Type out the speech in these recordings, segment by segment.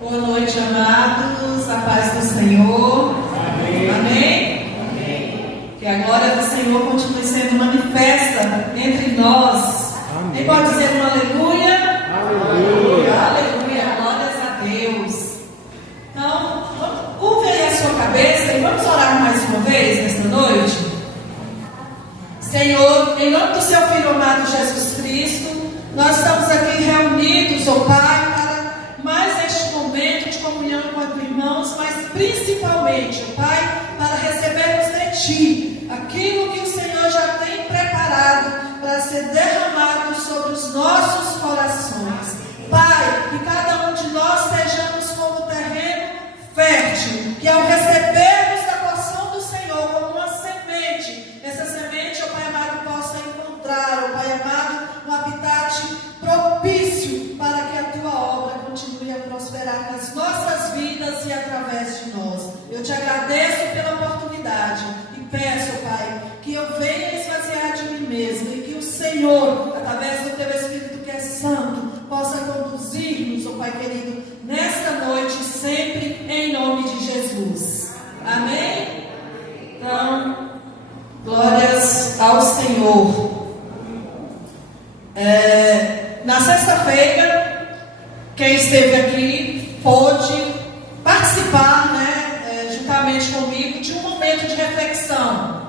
Boa noite, amados, a paz do Senhor. Amém. Amém? Amém. Que a glória do Senhor continue sendo manifesta entre nós. Amém. Quem pode dizer um aleluia? Aleluia. Aleluia, glórias a Deus. Então, curve aí a sua cabeça e vamos orar mais uma vez nesta noite. Senhor, em nome do seu Filho amado Jesus Cristo, nós estamos aqui reunidos, ó Pai, para mais este momento de comunhão com irmãos, mas principalmente, ó Pai, para recebermos de Ti aquilo que o Senhor já tem preparado para ser derramado sobre os nossos corações. Pai, que cada um de nós sejamos como terreno fértil, que ao recebermos a porção do Senhor como uma semente, essa semente, ó Pai amado, possa encontrar, ó Pai amado, um habitat propício para que a Tua obra continue a prosperar nas nossas vidas e através de nós. Eu Te agradeço pela oportunidade e peço, ó Pai, que eu venha esvaziar de mim mesmo e que o Senhor, através do Teu Espírito que é Santo, possa conduzir-nos, ó Pai querido, nesta noite, sempre em nome de Jesus. Amém? Então, glórias ao Senhor. Na sexta-feira, quem esteve aqui pôde participar, juntamente comigo, de um momento de reflexão,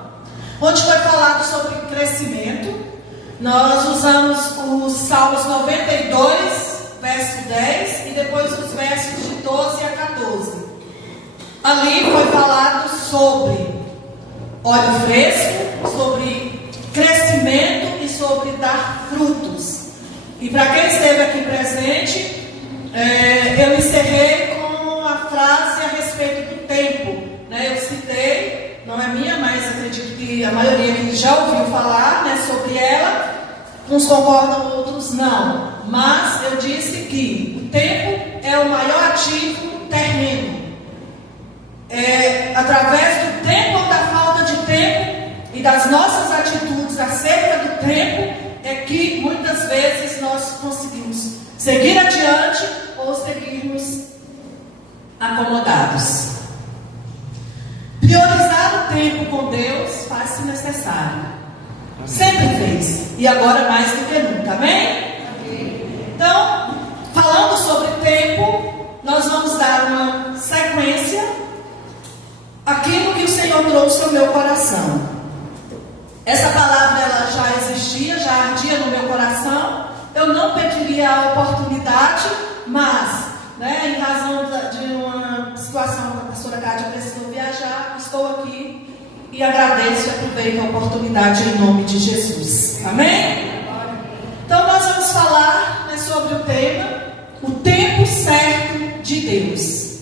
onde foi falado sobre crescimento. Nós usamos os Salmos 92, verso 10, e depois os versos de 12 a 14. Ali foi falado sobre óleo fresco, sobre crescimento e sobre dar frutos. E para quem esteve aqui presente, eu encerrei com a frase a respeito do tempo. Eu citei, não é minha, mas acredito que a maioria que já ouviu falar sobre ela. Uns concordam, outros não. Mas eu disse que o tempo é o maior ativo terreno. Através do tempo ou da falta de tempo e das nossas atitudes acerca do tempo é que muitas vezes nós conseguimos seguir adiante ou seguirmos acomodados. Priorizar o tempo com Deus faz-se necessário. Sempre fez. E agora mais do que nunca. Amém? Então, falando sobre tempo, nós vamos dar uma sequência àquilo que o Senhor trouxe ao meu coração. Essa palavra ela já existia, já ardia no meu coração. Eu não pediria a oportunidade, mas, em razão de uma situação que a pastora Cádia precisou viajar, estou aqui e agradeço e aproveito a oportunidade em nome de Jesus. Amém? Então nós vamos falar sobre o tema, o tempo certo de Deus.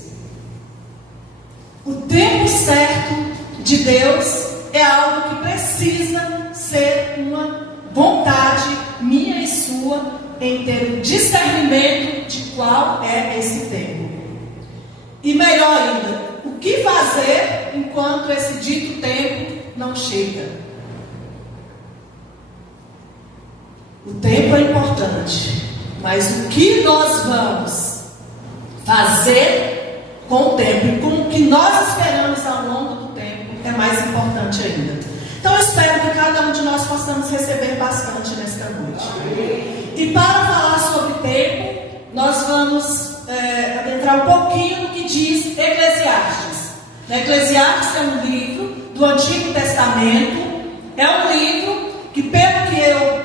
O tempo certo de Deus é algo que precisa ser uma vontade minha e sua em ter um discernimento de qual é esse tempo. E melhor ainda, o que fazer enquanto esse dito tempo não chega? O tempo é importante, mas o que nós vamos fazer com o tempo e com o que nós esperamos ao longo do tempo é mais importante ainda. Então eu espero que cada um de nós possamos receber bastante nesta noite. E para falar sobre tempo, nós vamos adentrar um pouquinho no que diz Eclesiastes. Eclesiastes é um livro do Antigo Testamento. É um livro que, pelo que eu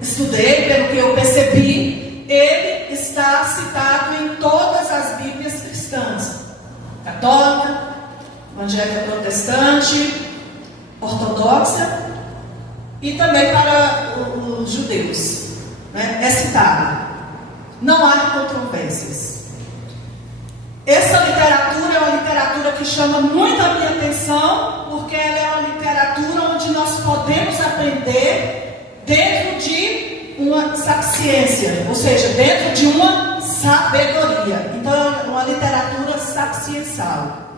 estudei, pelo que eu percebi, ele está citado em todas as Bíblias cristãs. Católica, evangélica protestante, ortodoxa e também para os judeus. É citado. Não há controvérsias. Essa literatura é uma literatura que chama muito a minha atenção, porque ela é uma literatura onde nós podemos aprender dentro de uma sapiência, ou seja, dentro de uma sabedoria. Então é uma literatura sapiencial.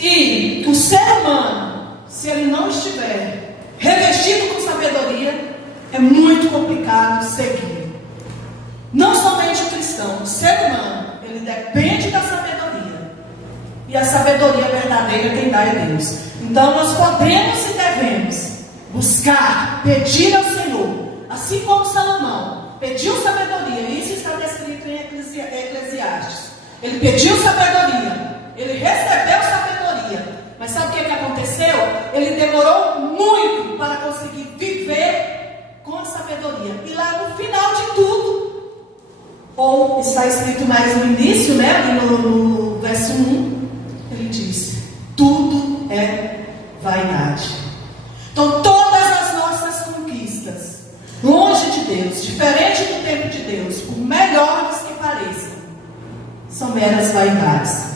E o ser humano, se ele não estiver revestido com sabedoria, é muito complicado seguir. Não somente o cristão, o ser humano, ele depende da sabedoria. E a sabedoria verdadeira quem dá é Deus. Então nós podemos e devemos buscar, pedir ao Senhor, assim como Salomão pediu sabedoria. Isso está descrito em Eclesiastes. Ele pediu sabedoria, ele recebeu sabedoria. Mas sabe o que aconteceu? Ele demorou muito para conseguir viver com a sabedoria. E lá no final de tudo, ou está escrito mais no início, né, ali no verso 1, ele diz: tudo é vaidade. Então todas as nossas conquistas, longe de Deus, diferente do tempo de Deus, por melhores que pareçam, são meras vaidades.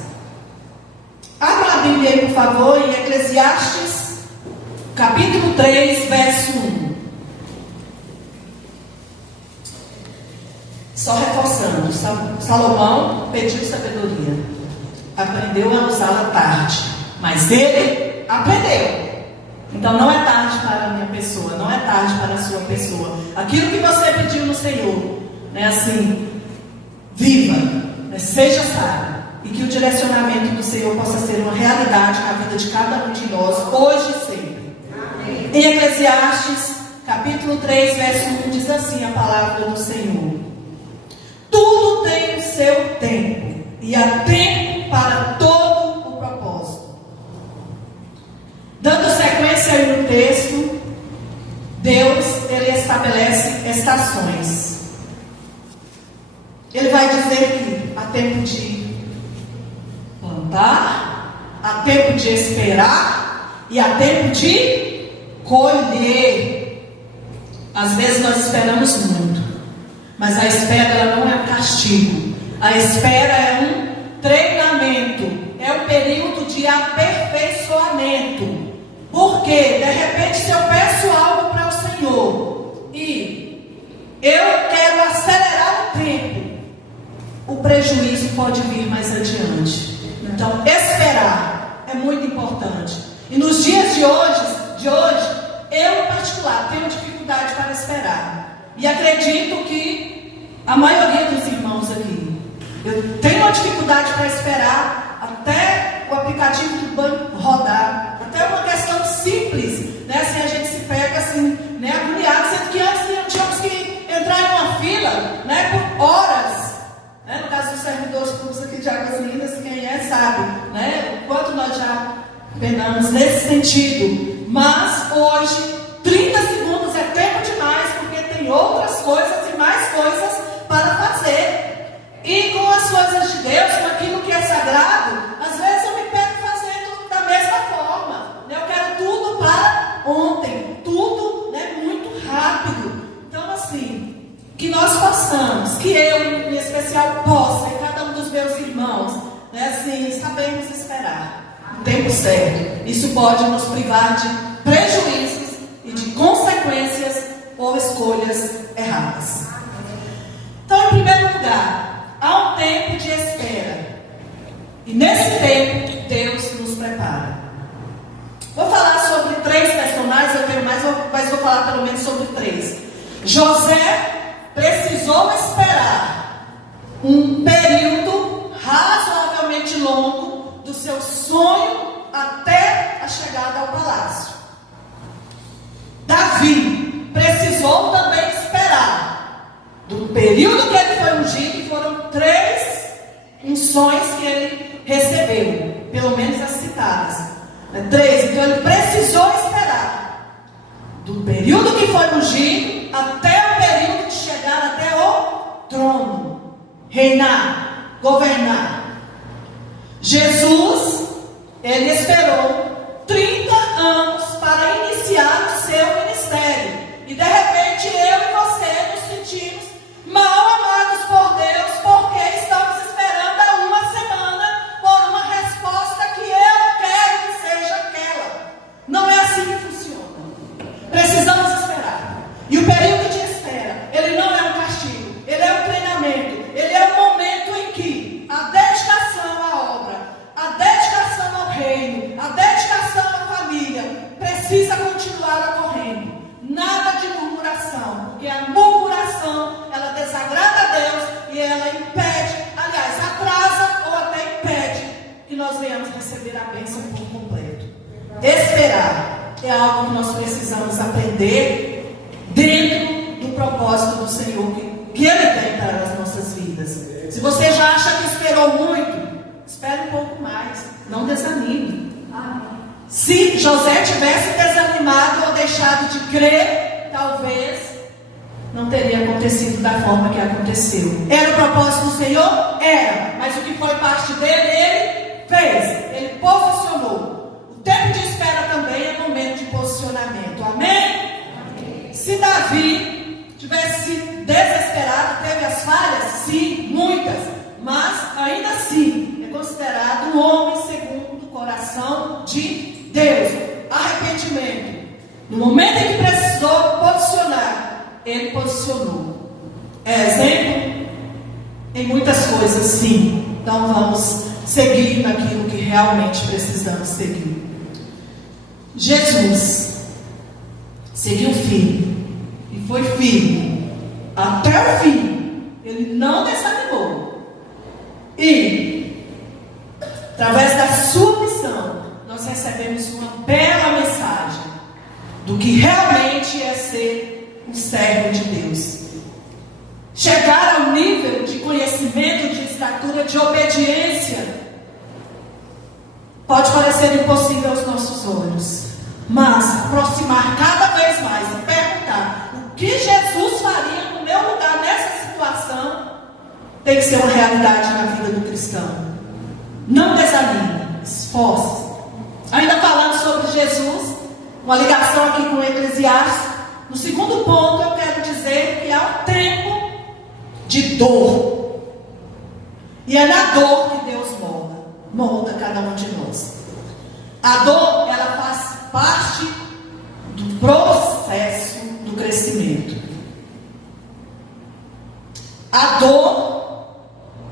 Abra a Bíblia aí, por favor, em Eclesiastes, capítulo 3, verso 1. Só reforçando, Salomão pediu sabedoria, aprendeu a usá-la tarde, mas ele aprendeu. Então não é tarde para a minha pessoa, não é tarde para a sua pessoa. Aquilo que você pediu no Senhor, assim, viva, seja sábio, e que o direcionamento do Senhor possa ser uma realidade na vida de cada um de nós, hoje e sempre. Amém. Em Eclesiastes, capítulo 3, verso 1, diz assim a palavra do Senhor: tudo tem o seu tempo, e há tempo para todo o propósito. Dando sequência aí no texto, Deus, ele estabelece estações. Ele vai dizer que há tempo de plantar, há tempo de esperar e há tempo de colher. Às vezes nós esperamos muito, mas a espera ela não é um castigo. A espera é um treinamento, é um período de aperfeiçoamento. Porque de repente, se eu peço algo para o Senhor e eu quero acelerar o tempo, o prejuízo pode vir mais adiante. Então, esperar é muito importante. E nos dias de hoje, eu em particular tenho dificuldade para esperar. E acredito que a maioria dos irmãos aqui, eu tenho uma dificuldade para esperar até o aplicativo do banco rodar. Até uma questão simples, né? Assim, a gente se pega assim, né, agoniado, sendo que antes tínhamos que entrar em uma fila, né, por horas. Né? No caso dos servidores públicos aqui de Águas Lindas, quem é sabe, né, o quanto nós já penamos nesse sentido. Mas hoje, 30 segundos é tempo demais, porque tem outras coisas e mais coisas para fazer. E com as coisas de Deus, com aquilo que é sagrado, às vezes eu me pego fazendo da mesma forma. Eu quero tudo para ontem, tudo, né, muito rápido. Então, assim, que nós possamos, que eu em especial possa, e cada um dos meus irmãos, né, assim, sabemos esperar o tempo certo. Isso pode nos privar de prejuízos e de consequências ou escolhas erradas. Então, em primeiro lugar, há um tempo de espera. E nesse tempo, Deus nos prepara. Vou falar sobre 3 personagens, eu tenho mais, mas vou falar pelo menos sobre 3. José precisou esperar um período razoavelmente longo do seu sonho até a chegada ao palácio. Davi precisou também esperar do período que ele foi ungido, e foram 3 unções que ele recebeu, pelo menos as citadas. 3, então ele precisou esperar do período que foi ungido até o período de chegar até o trono, reinar, governar. Jesus, ele esperou 30 anos para iniciar o seu ministério. E de repente eu e você nos sentimos mal amados por Deus, porque estamos esperando há uma semana por uma resposta que eu quero que seja aquela. Não é assim que funciona. Precisamos esperar. E o período de espera, ele não é um castigo, ele é um treinamento, ele é um momento em que a dedicação à obra, a dedicação ao reino, a dedicação à família precisa continuar ocorrendo. Nada de murmuração, porque a murmuração, ela desagrada a Deus Esperar é algo que nós precisamos aprender dentro do propósito do Senhor que Ele tem para as nossas vidas. Se você já acha que esperou muito, espere um pouco mais, não desanime. Se José tivesse desanimado ou deixado de crer, talvez não teria acontecido da forma que aconteceu. Era o propósito do Senhor? Era. Mas o que foi parte dele, ele fez. Ele posicionou. O tempo de espera também é momento de posicionamento. Amém? Amém. Se Davi tivesse desesperado, teve as falhas? Sim, muitas. Mas ainda assim é considerado um homem segundo o coração de Deus. Arrependimento. No momento em que precisou posicionar, ele posicionou. É exemplo em muitas coisas, sim. Então vamos seguir naquilo que realmente precisamos seguir. Jesus seguiu firme e foi firme até o fim. Ele não desanimou. E através da sua missão nós recebemos uma bela mensagem do que realmente é ser um servo de Deus. Chegar ao nível de conhecimento, de estatura, de obediência pode parecer impossível aos nossos olhos, mas aproximar cada vez mais e perguntar o que Jesus faria no meu lugar nessa situação tem que ser uma realidade na vida do cristão. Não desanime, esforce. Ainda falando sobre Jesus, uma ligação aqui com o Eclesiastes. No segundo ponto eu quero dizer que há um tempo de dor. E é na dor que Deus molda cada um de nós. A dor, ela faz parte do processo do crescimento. A dor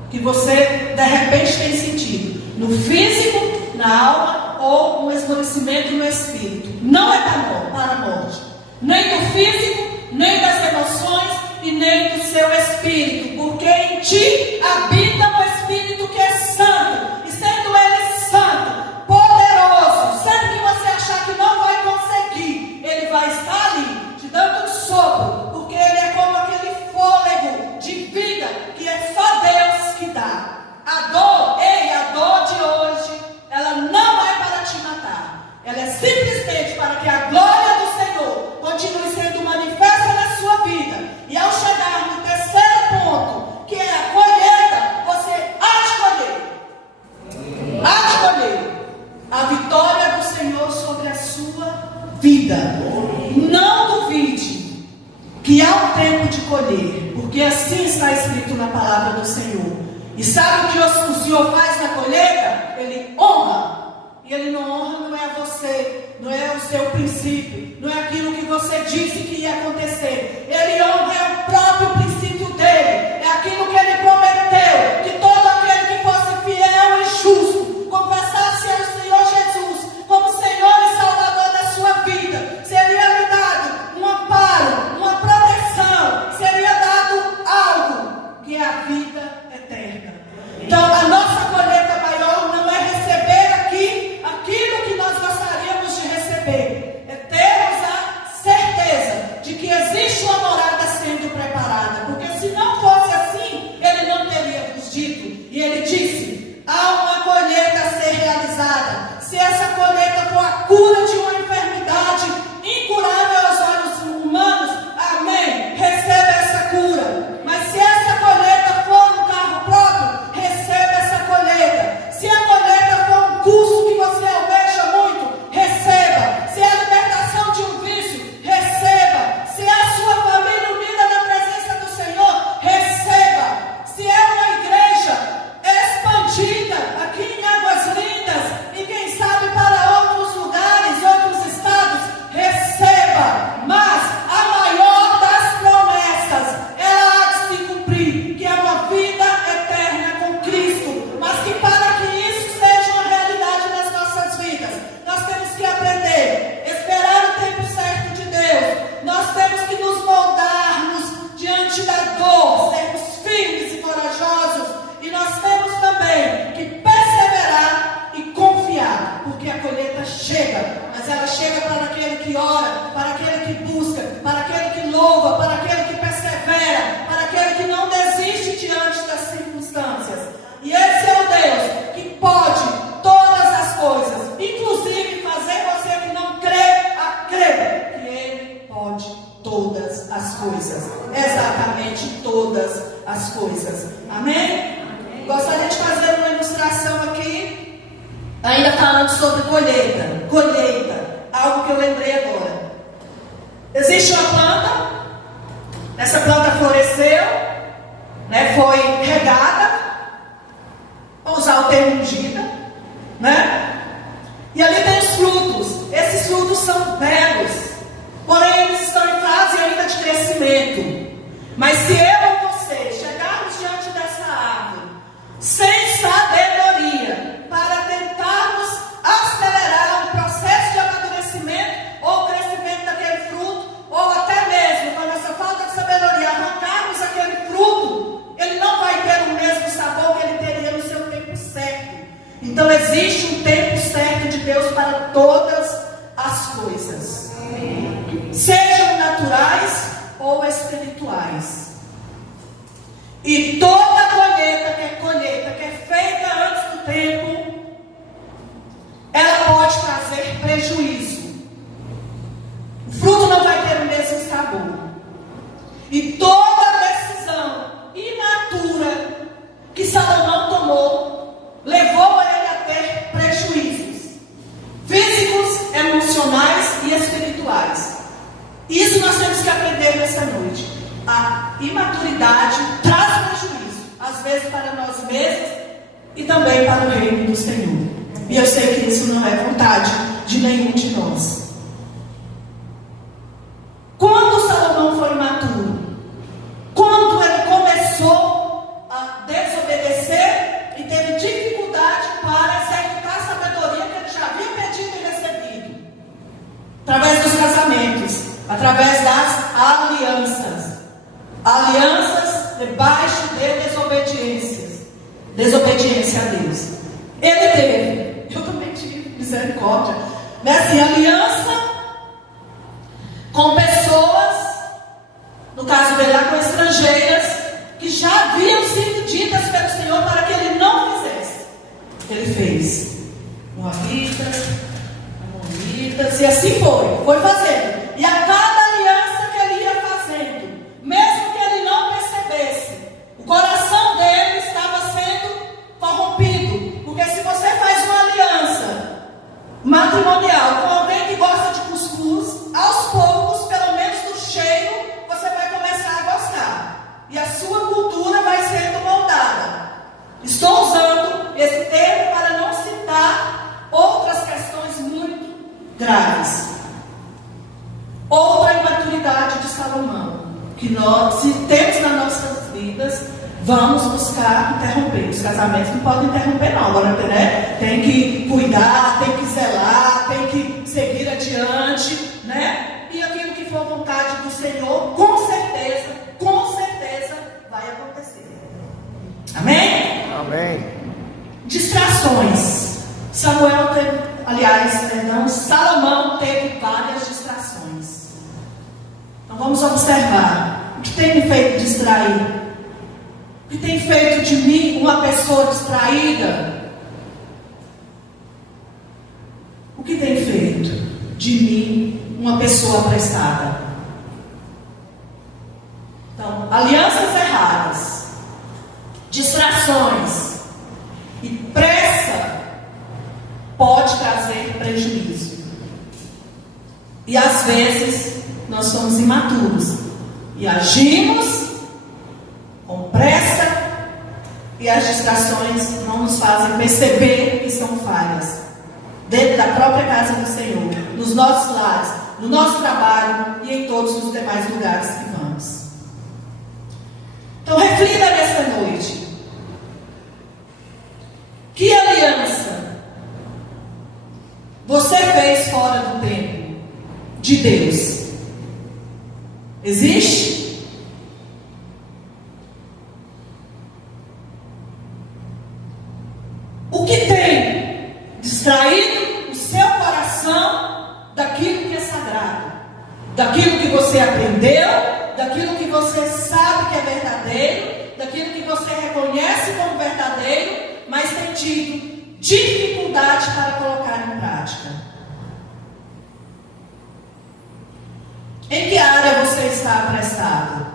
que você de repente tem sentido no físico, na alma ou um esmorecimento no espírito, não é para a morte, nem do físico, nem das emoções e nem do seu espírito, porque em ti habita o Espírito que é santo, e sendo ele santo, poderoso, sempre que você achar que não vai conseguir, ele vai estar ali, te dando um sopro, porque ele é como aquele fôlego de vida que é só Deus que dá. A dor de hoje, ela não é para te matar, ela é simplesmente para que a glória do Senhor continue sendo manifesta na sua vida. E ao chegar no terceiro ponto, que é a colheita, você há de colher a vitória do Senhor sobre a sua vida. Não duvide que há um tempo de colher, porque assim está escrito na palavra do Senhor. E sabe o que o Senhor faz na colheita? Ele honra. E Ele não honra, não é você, não é o seu princípio, não é aquilo que você disse que ia acontecer. Ele honra é o próprio princípio dele, é aquilo que Ele prometeu, que todo aquele que fosse fiel e justo, confessasse ao Senhor Jesus como Senhor e Salvador da sua vida, seria lhe dado um amparo, uma proteção, seria dado algo que é a vida eterna. Então a nossa colheita maior não é receber aqui aquilo que nós gostaríamos de receber, é termos a certeza de que existe uma morada sendo preparada, porque se não fosse assim, Ele não teria nos dito. E Ele disse: há uma colheita a ser realizada. Se essa colheita for a cura de uma enfermidade incurável aos olhos humanos, amém, receba essa cura. Mas se essa colheita for um carro próprio, receba essa colheita. Se a colheita for um curso que você almeja muito, receba. Se ela chega, mas ela chega para aquele que ora, para aquele que busca, para aquele que louva, para aquele que persevera, para aquele que não desiste diante das circunstâncias. E esse é o Deus que pode todas as coisas, inclusive fazer você que não crê a crer que Ele pode todas as coisas, exatamente todas as coisas. Amém? Gostaria de fazer uma ilustração aqui, ainda falando sobre colheita, algo que eu lembrei agora. Existe uma planta, essa planta floresceu, né, foi regada, vamos usar o termo ungida, né? E ali tem os frutos. Esses frutos são belos, porém eles estão em fase ainda de crescimento. Mas se eu ou você chegarmos diante dessa árvore sem sabedoria para tentarmos acelerar o processo de amadurecimento ou crescimento daquele fruto, ou até mesmo com essa falta de sabedoria arrancarmos aquele fruto, ele não vai ter o mesmo sabor que ele teria no seu tempo certo. Então existe um tempo certo de Deus para todas as coisas, sejam naturais ou espirituais. E toda colheita que é feita antes do tempo, ela pode trazer prejuízo. O fruto não vai ter o mesmo sabor. E toda decisão imatura que Salomão tomou levou ele a ter prejuízos físicos, emocionais e espirituais. Isso nós temos que aprender nessa noite. A imaturidade traz prejuízo, às vezes para nós mesmos e também para o reino do Senhor. E eu sei que isso não é vontade de nenhum de nós. Quando Salomão foi imaturo, quando ele começou a desobedecer e teve dificuldade para executar a sabedoria que ele já havia pedido e recebido, através dos casamentos, através das alianças debaixo de desobediência a Deus. Ele teve, eu também tive misericórdia, né? Assim, aliança com pessoas, no caso dele lá, com estrangeiras, que já haviam sido ditas pelo Senhor para que ele não fizesse. Ele fez moabitas, amonitas, e assim foi fazendo. E a cada aliança que ele ia fazendo, mesmo que ele não percebesse, o coração dele estava sendo corrompido. Porque se você faz uma aliança matrimonial com alguém que gosta de cuscuz, aos poucos, pelo menos do cheiro, você vai começar a gostar. E a sua cultura vai sendo moldada. Estou usando esse termo para não citar outras questões muito graves. Outra imaturidade de Salomão, que nós, se temos nas nossas vidas, vamos buscar interromper. Os casamentos não podem interromper não, agora, né? Tem que cuidar, tem que zelar, tem que seguir adiante, né? E aquilo que for vontade do Senhor, com certeza vai acontecer. Amém? Amém. Distrações. Salomão teve várias distrações. Então vamos observar. O que tem me feito distrair? O que tem feito de mim uma pessoa distraída? O que tem feito de mim uma pessoa apressada? Então, alianças erradas, distrações e pressa pode trazer prejuízo. E às vezes nós somos imaturos e agimos com pressa e as distrações não nos fazem perceber que são falhas dentro da própria casa do Senhor, nos nossos lares, no nosso trabalho e em todos os demais lugares que vamos. Então reflita nesta noite. Que aliança você fez fora do tempo de Deus? Existe? O que tem distraído o seu coração pecado, daquilo que você aprendeu, daquilo que você sabe que é verdadeiro, daquilo que você reconhece como verdadeiro, mas tem tido dificuldade para colocar em prática. Em que área você está apressado?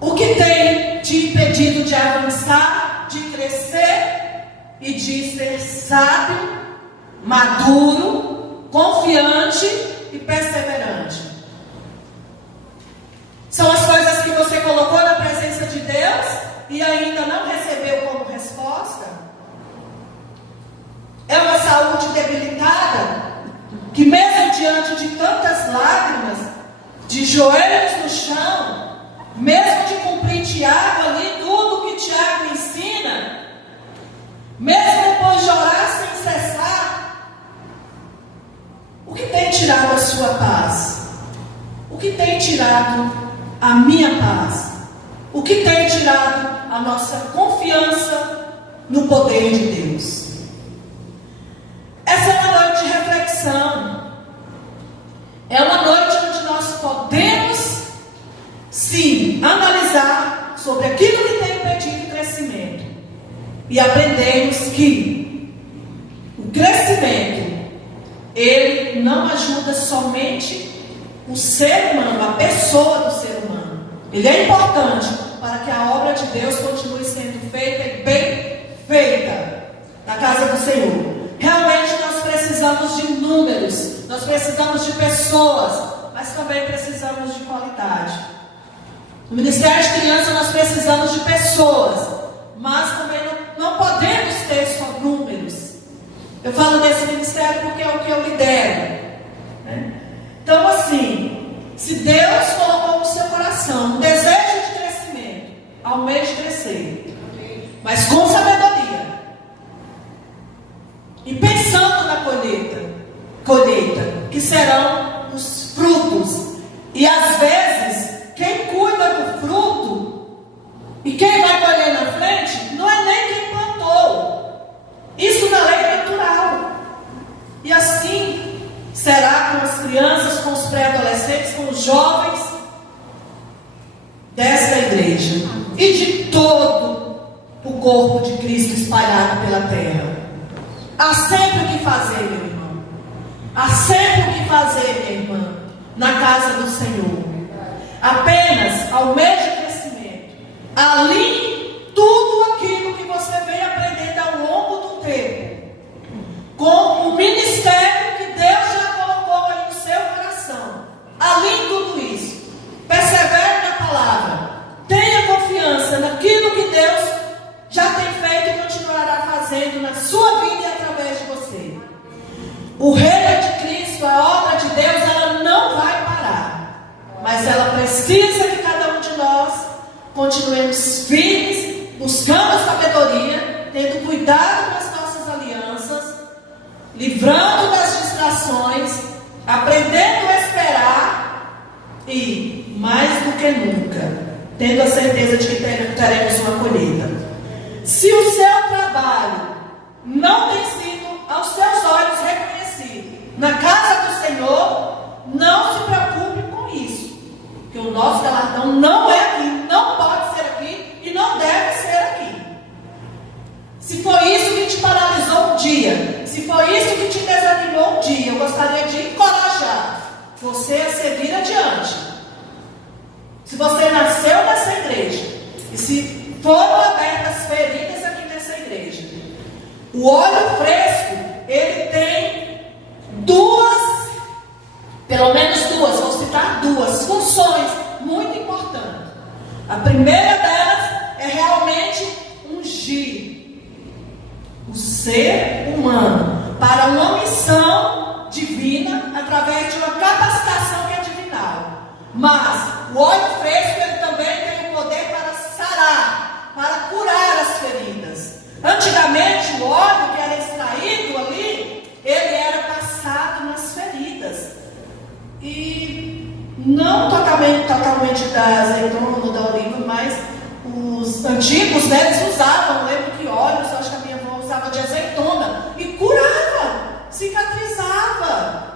O que tem te impedido de avançar, de crescer e de ser sábio, maduro, confiante e perseverante? São as coisas que você colocou na presença de Deus e ainda não recebeu como resposta? É uma saúde debilitada, que mesmo diante de tantas lágrimas, de joelhos no chão, mesmo de cumprir Tiago ali, tudo que Tiago ensina, mesmo depois de orar sem cessar, o que tem tirado a sua paz? O que tem tirado a minha paz? O que tem tirado a nossa confiança no poder de Deus? Essa é uma noite de reflexão. É uma noite onde nós podemos, sim, analisar sobre aquilo que tem impedido o crescimento. E aprendemos que o crescimento, ele não ajuda somente o ser humano, a pessoa do ser humano. Ele é importante para que a obra de Deus continue sendo feita e bem feita na casa do Senhor. Realmente nós precisamos de números, nós precisamos de pessoas, mas também precisamos de qualidade. No Ministério de Criança nós precisamos de pessoas, mas também não podemos ter só números. Eu falo desse ministério porque é o que eu lidero, né? Então assim, se Deus colocou no seu coração um desejo de crescimento, almeje crescer, mas com sabedoria. E pensando na colheita, que serão os frutos. E às vezes, quem cuida do fruto e quem vai colher na frente, não é nem quem plantou. Isso na lei natural. E assim será com as crianças, com os pré-adolescentes, com os jovens desta igreja. E de todo o corpo de Cristo espalhado pela terra. Há sempre o que fazer, meu irmão. Há sempre o que fazer, minha irmã, na casa do Senhor. Apenas almeje crescimento. Alinhe tudo aquilo que você vem aprendendo ao longo do tempo com o ministério que Deus já colocou aí no seu coração. Alinhe tudo isso. Persevere na palavra. Tenha confiança naquilo que Deus já tem feito e continuará fazendo na sua vida e através de você. O reino de Cristo, a obra de Deus, ela não vai parar. Mas ela precisa que cada um de nós continuemos firmes, buscando sabedoria, tendo cuidado com as nossas alianças, livrando das distrações, aprendendo a esperar e, mais do que nunca, tendo a certeza de que teremos uma colheita. Se o seu trabalho não tem sido aos seus olhos reconhecido na casa do Senhor, não se preocupe com isso, porque o nosso galardão não é aqui, não pode ser aqui e não deve ser aqui. Se foi isso que te paralisou um dia, se foi isso que te desanimou um dia, eu gostaria de encorajar você a seguir adiante. Se você nasceu nessa igreja e se foram abertas feridas aqui nessa igreja, o óleo fresco, ele tem pelo menos duas, vou citar duas funções muito importantes. A primeira delas é realmente ungir o ser humano para uma missão divina através de uma capacitação que é divinal. Mas o óleo fresco, ele também tem o poder para sarar, para curar as feridas. Antigamente o óleo que era extraído ali, ele era passado nas feridas. E não totalmente da azeitona ou da oliva, mas os antigos, né, eles usavam, lembro que óleos, acho que a minha avó usava de azeitona, e curava, cicatrizava.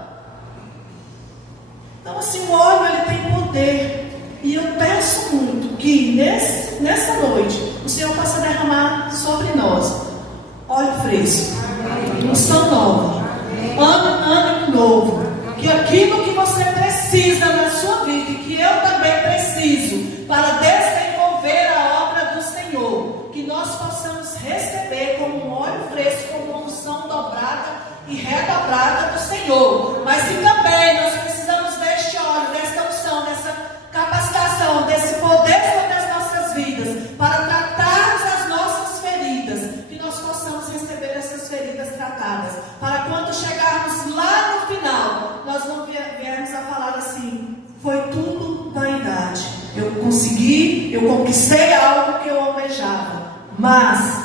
Então assim, o óleo ele tem poder. E eu peço muito que nessa noite o Senhor possa derramar sobre nós óleo fresco, unção nova, ânimo novo, que aquilo que você precisa na sua vida e que eu também preciso para desenvolver a obra do Senhor, que nós possamos receber como um óleo fresco, como uma unção dobrada e redobrada do Senhor. Mas que também nós precisamos deste óleo, desta unção, dessa capacitação, desse poder sobre as nossas vidas, para tratarmos as nossas feridas, que nós possamos receber essas feridas tratadas, para quando chegarmos lá no final, nós não viermos a falar assim: foi tudo vaidade, eu conquistei algo que eu almejava, mas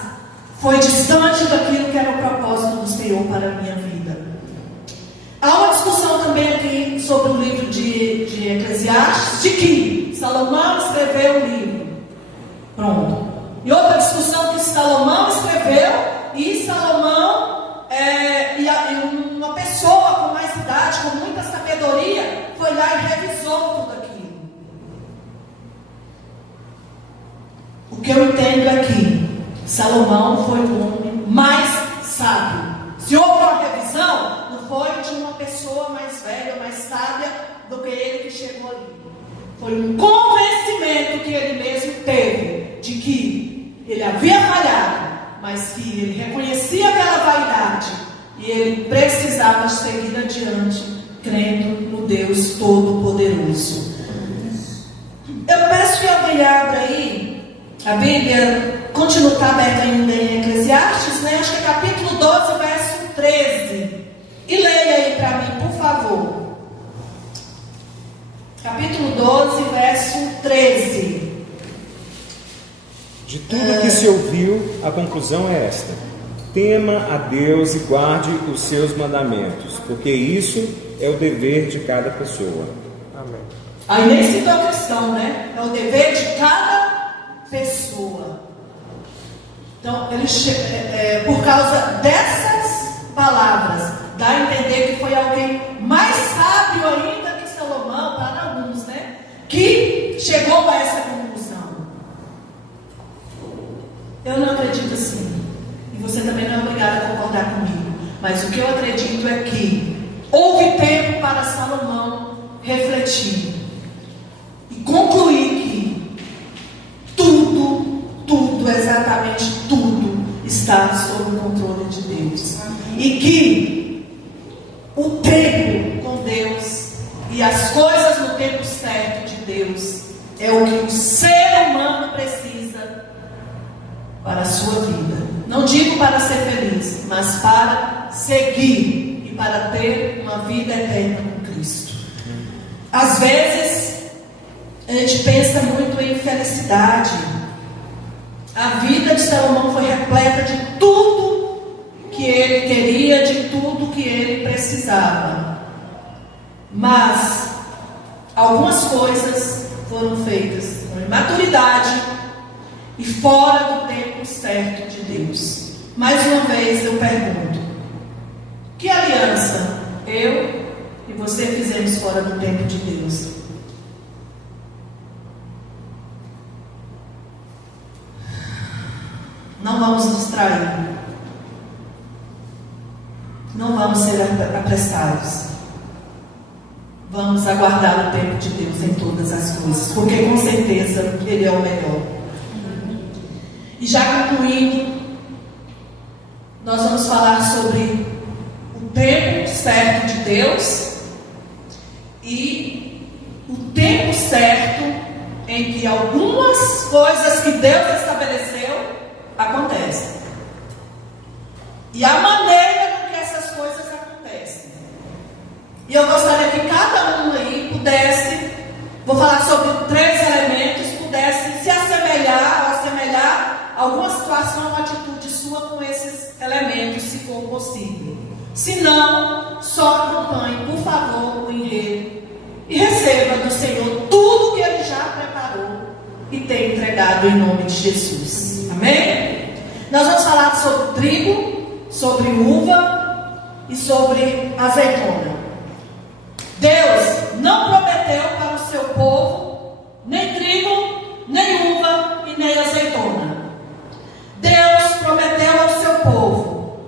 foi distante daquilo que era o propósito do Senhor para a minha vida. Há uma discussão também aqui sobre o livro de Eclesiastes, de que Salomão escreveu um livro. Pronto. E outra discussão que Salomão escreveu e Salomão, e uma pessoa com mais idade, com muita sabedoria, foi lá e revisou tudo aquilo. O que eu entendo é que Salomão foi o homem mais sábio. Se houve uma revisão, não foi de uma pessoa mais velha, mais sábia do que ele que chegou ali. Foi um convencimento que ele mesmo teve de que ele havia falhado, mas que ele reconhecia aquela vaidade e ele precisava seguir adiante, crendo no Deus Todo-Poderoso. Eu peço que alguém abra aí a Bíblia, continua aberta ainda em Eclesiastes, né? Acho que é capítulo 12, verso 13. E leia aí para mim, por favor. Capítulo 12, verso 13. De tudo que se ouviu, a conclusão é esta: tema a Deus e guarde os seus mandamentos, porque isso é o dever de cada pessoa. Amém. Aí nem citou cristão, né? É o dever de cada pessoa. Então, por causa dessas palavras, dá a entender que foi alguém mais sábio ainda que Salomão, para alguns, né? Que chegou a essa conclusão. Eu não acredito assim. E você também não é obrigado a concordar comigo. Mas o que eu acredito é que houve tempo para Salomão refletir e concluir que tudo, exatamente tudo, está sob o controle de Deus. E que o tempo com Deus e as coisas no tempo certo de Deus é o que o ser humano precisa para a sua vida. Não digo para ser feliz, mas para seguir e para ter uma vida eterna com Cristo. Às vezes a gente pensa muito em felicidade. A vida de Salomão foi repleta de tudo que ele queria, de tudo que ele precisava. Mas algumas coisas foram feitas com imaturidade e fora do tempo certo de Deus. Mais uma vez eu pergunto: que aliança eu e você fizemos fora do tempo de Deus? Não vamos nos distrair. Não vamos ser apressados. Vamos aguardar o tempo de Deus em todas as coisas, porque com certeza Ele é o melhor. E já concluindo, nós vamos falar sobre o tempo certo de Deus e o tempo certo em que algumas coisas que Deus estabeleceu acontecem. E a maneira com que essas coisas acontecem. E eu gostaria que cada um aí pudesse, vou falar sobre 3 elementos, pudesse se assemelhar ou assemelhar alguma situação ou atitude sua com esses elementos, se for possível. Se não, só acompanhe, por favor, o enredo e receba do Senhor tudo que Ele já preparou e tem entregado em nome de Jesus. Amém? Nós vamos falar sobre trigo, sobre uva e sobre azeitona. Deus não prometeu para o seu povo nem trigo, nem uva e nem azeitona. Deus prometeu ao seu povo,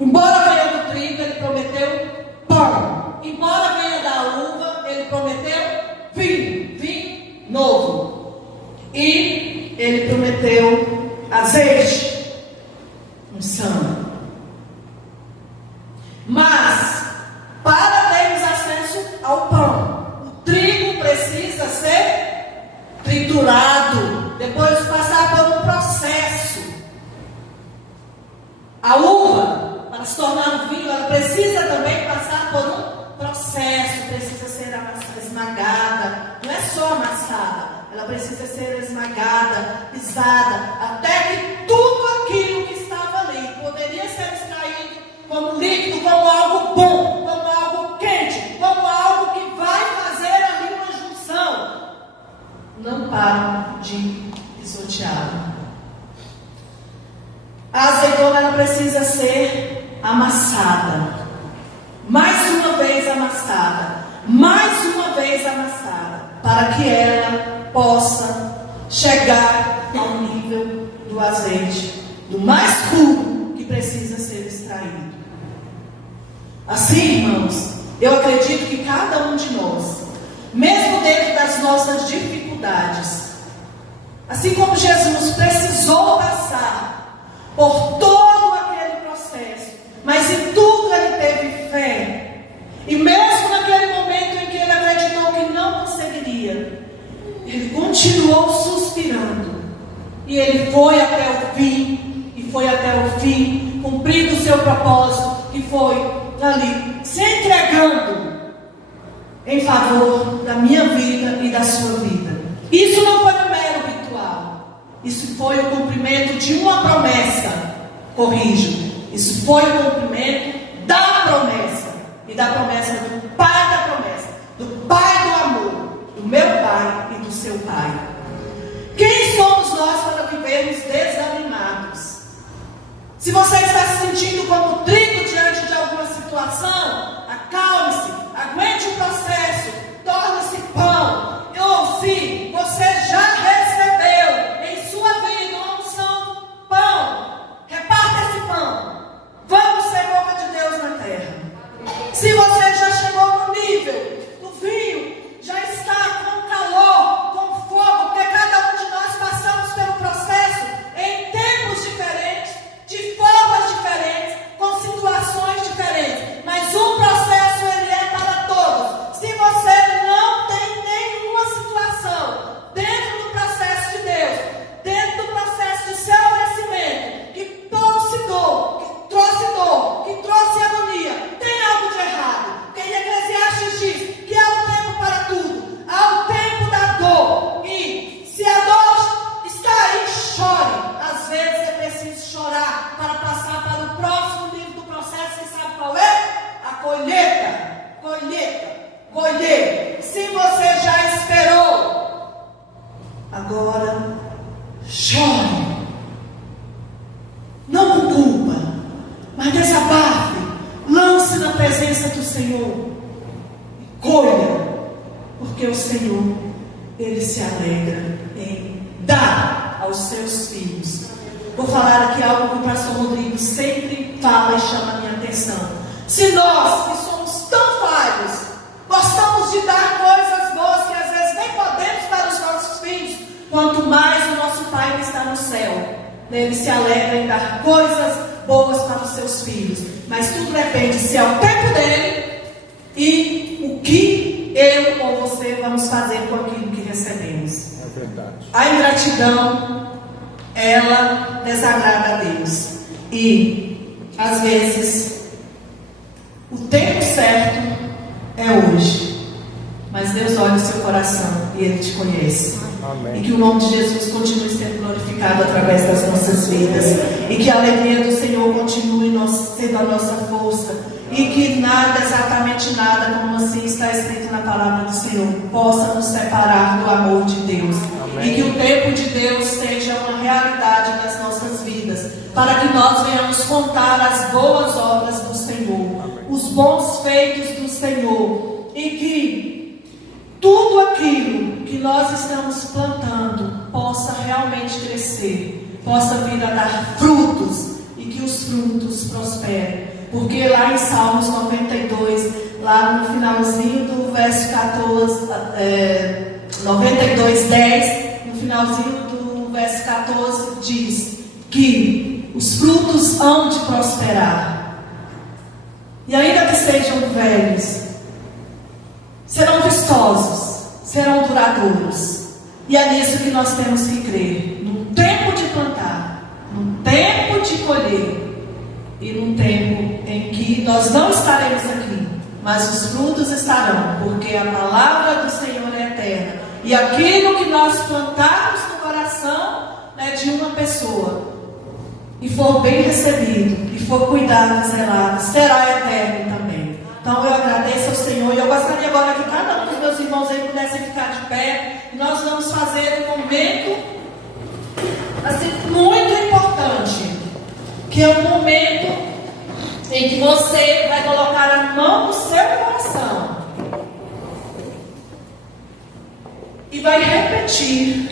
embora venha do trigo, Ele prometeu pão. Embora venha da uva, Ele prometeu vinho novo. E Ele prometeu azeite, unção. Mas, para termos acesso ao pão, o trigo precisa ser triturado, depois de passar por um processo. A uva, para se tornar um vinho, ela precisa também passar por um processo, precisa ser esmagada, não é só amassada, ela precisa ser esmagada, pisada, até que tudo aquilo que estava ali poderia ser extraído como líquido, como algo bom, como algo quente, como algo que vai fazer ali uma junção. Não param de pisoteá-la. A azeitona ela precisa ser amassada, mais uma vez amassada, mais uma vez amassada, para que ela possa chegar ao nível do azeite, do mais puro que precisa ser extraído. Assim, irmãos, eu acredito que cada um de nós, mesmo dentro das nossas dificuldades, assim como Jesus precisou passar por todo aquele processo, mas em tudo ele teve fé, e mesmo naquele momento em que ele acreditou que não conseguiria, ele continuou suspirando, e ele foi até o fim, e foi até o fim, cumprindo o seu propósito, que foi ali, se entregando em favor da minha vida e da sua vida. Isso não foi um mero ritual, isso foi o cumprimento de uma promessa. Corrijo, isso foi o cumprimento da promessa, e da promessa do Pai da promessa, do Pai do amor, do meu Pai e do seu Pai. Quem somos nós para vivermos desanimados? Se você está se sentindo como trigo diante de alguma situação, acalme-se, aguente o processo, torne-se pão. Ou se você já recebeu em sua vida uma unção, pão, reparta esse pão. Vamos ser boca de Deus na terra. Se você já chegou no nível do vinho, já está com calor, com fogo, porque cada um de nós passamos pelo processo em tempos diferentes, de formas diferentes, com situações diferentes, mas o processo ele é para todos. Se você não tem nenhuma situação dentro do processo de Deus, dentro do processo de seu crescimento, que trouxe agonia, tem algo de errado. Porque em Eclesiastes diz que há um tempo para tudo, há o tempo da dor, e se a dor está aí, chore. Às vezes é preciso chorar para passar para o próximo nível do processo, que sabe qual é? A colheita. Colher. Se você já esperou, agora chore. Não com culpa, mas desabafe, lance na presença do Senhor e colha, porque o Senhor, Ele se alegra em dar aos seus filhos. Vou falar aqui algo que o pastor Rodrigo sempre fala e chama a minha atenção. Se nós, que somos tão falhos, gostamos de dar coisas boas que às vezes nem podemos para os nossos filhos, quanto mais o nosso Pai que está no céu, Ele se alegra em dar coisas boas para os seus filhos. Mas tudo depende se é o tempo dele e o que eu ou você vamos fazer com aquilo que recebemos. É verdade. A ingratidão, ela desagrada a Deus. E às vezes o tempo certo é hoje, mas Deus olha o seu coração e Ele te conhece. Amém. E que o nome de Jesus continue sendo glorificado através das nossas vidas, e que a alegria do Senhor continue sendo a nossa força, e que nada, exatamente nada, como assim está escrito na palavra do Senhor, possa nos separar do amor de Deus. Amém. E que o tempo de Deus seja uma realidade nas nossas vidas, para que nós venhamos contar as boas obras do Senhor, os bons feitos do Senhor, e que tudo aquilo que nós estamos plantando possa realmente crescer, possa vir a dar frutos, e que os frutos prosperem. Porque lá em Salmos 92, lá no finalzinho do verso 14, 92, 10, no finalzinho do verso 14, diz que os frutos hão de prosperar. E ainda que sejam velhos, serão vistosos, serão duradouros. E é nisso que nós temos que crer. Num tempo de plantar, num tempo de colher, e num tempo em que nós não estaremos aqui, mas os frutos estarão, porque a palavra do Senhor é eterna. E aquilo que nós plantarmos no coração, né, de uma pessoa, e for bem recebido, e for cuidado, zelado, será eterno também. Então eu agradeço ao Senhor, e eu gostaria agora que cada um dos meus irmãos aí pudessem ficar de pé, e nós vamos fazer um momento assim, muito importante, que é um momento em que você vai colocar a mão no seu coração e vai repetir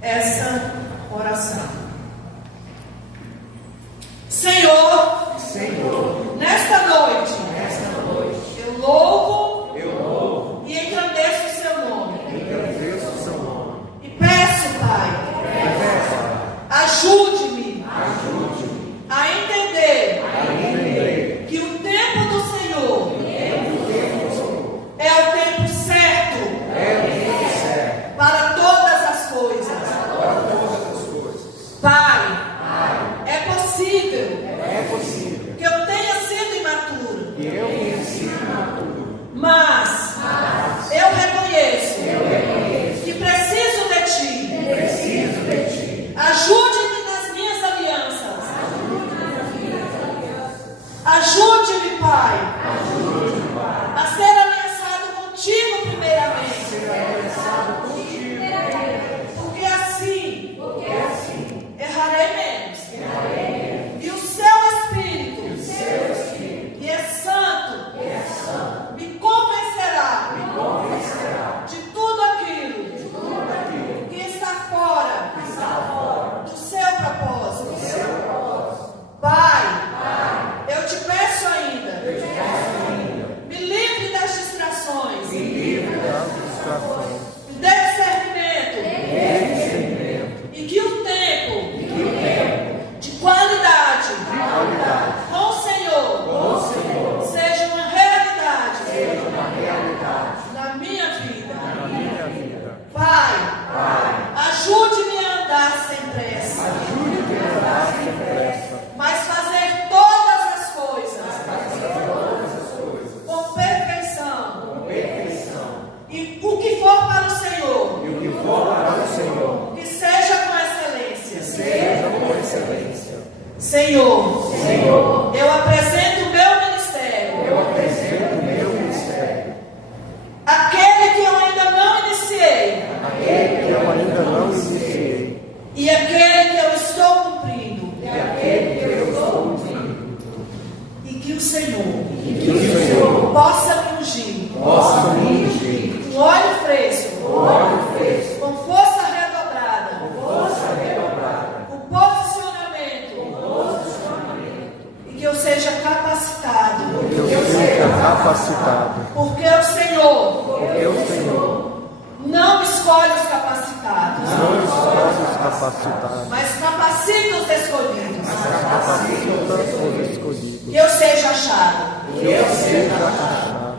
essa oração. Senhor, nesta noite, eu louvo e engrandeço o seu nome. E peço, Pai, ajude-me a entender que o tempo do Senhor é o tempo certo para todas as coisas. Pai, é possível que eu tenha sido imaturo, mas eu reconheço que preciso de Ti. Ajude-me nas minhas alianças. Ajude-me, Pai, a ser aliançado contigo primeiramente. Porque assim errarei menos. E o seu Espírito, que é santo, me convencerá de tudo aquilo que está fora do seu propósito. Pai, eu te peço ainda, me livre das distrações, me dê discernimento, e que o tempo de qualidade com o Senhor seja uma realidade na minha vida. Pai, ajude-me a andar sem pressa, mas fazer todas as coisas com perfeição. E o que for para o Senhor, que seja com excelência. Senhor, eu apresento o meu ministério, aquele que eu ainda não iniciei, e aquele que eu estou cumprindo, e que o Senhor possa me ungir com óleo fresco, com força redobrada, com posicionamento, e que eu seja capacitado, porque o Senhor não escolhe os capacitados, mas capacita os escolhidos. Que eu seja achado,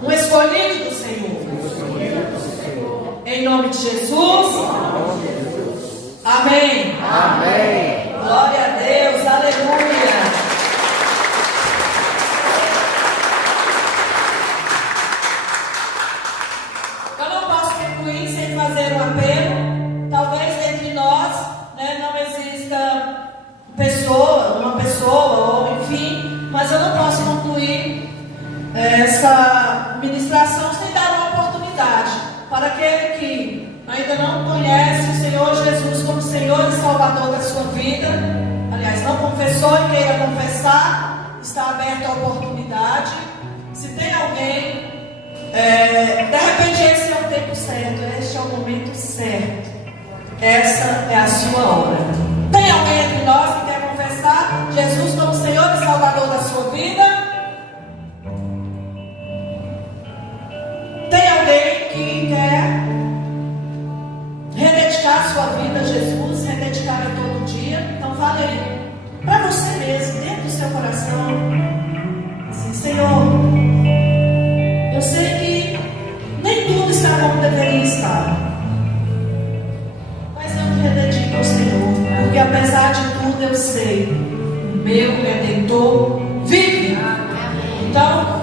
um escolhido do Senhor. Em nome de Jesus. Amém. Glória a Deus. Aleluia. Eu não posso concluir sem fazer um apelo. Talvez entre nós, né, não exista uma pessoa, ou enfim, mas eu não posso concluir essa ministração sem dar uma oportunidade para aquele que ainda não conhece o Senhor Jesus como Senhor e Salvador da sua vida. vida, aliás, não confessou e queira confessar, está aberta a oportunidade. Se tem alguém, de repente esse é o tempo certo, este é o momento certo, essa é a sua hora. Tem alguém entre nós que quer confessar Jesus como Senhor e Salvador da sua vida? Tem alguém que quer rededicar sua vida a Jesus, rededicar a todo dia? Então fale aí, para você mesmo, dentro do seu coração, assim: Senhor, eu sei que nem tudo está como deveria estar, mas eu me rededico ao Senhor, porque apesar de tudo eu sei, o meu Redentor vive. Então,